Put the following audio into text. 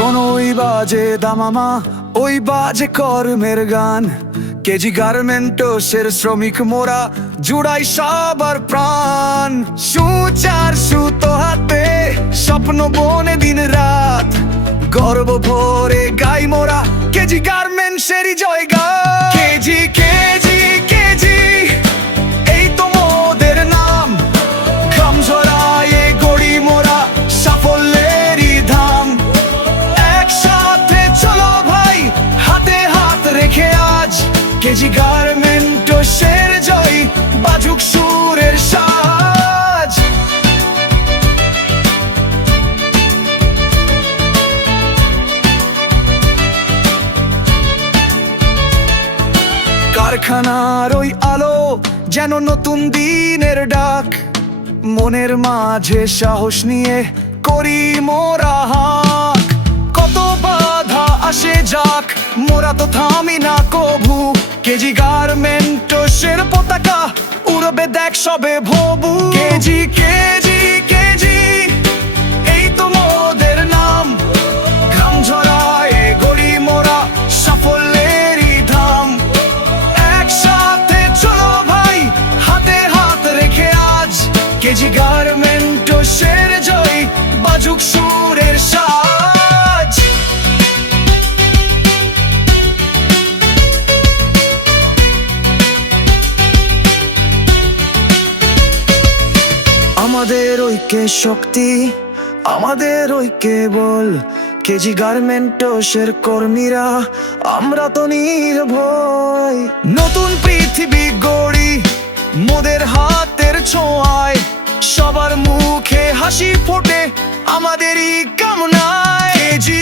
শোনো ওই বাজে দামামা, ওই বাজে কর্মের গান। কেজি গার্মেন্টসের শ্রমিক মোরা জুড়াই সবার প্রাণ। সুচার সুতো হাতে স্বপ্ন বনে দিন রাত। গর্ব ভরে গাই মোরা, কেজি গার্মেন্টসেরই জয়গা কারখানার ওই আলো যেন নতুন দিনের ডাক। মনের মাঝে সাহস নিয়ে করি মোরা হাক। কত বাধা আসে যাক, মোরা তো থামি না কভু। কেজি গার্মেন্ট সের পতাকা উড়বে দেখ সবে ভবু। কেজি কেজি কেজি গার্মেন্ট শের জয়, বাজুক সুরের সাজ। আমাদের ঐক্যে শক্তি, আমাদের ঐক্যে বল। কেজি গার্মেন্টসের কর্মীরা, আমরা তো নির্ভয়। নতুন পৃথিবী গড়ি হাসি ফোটে আমাদেরই কামনায়। জি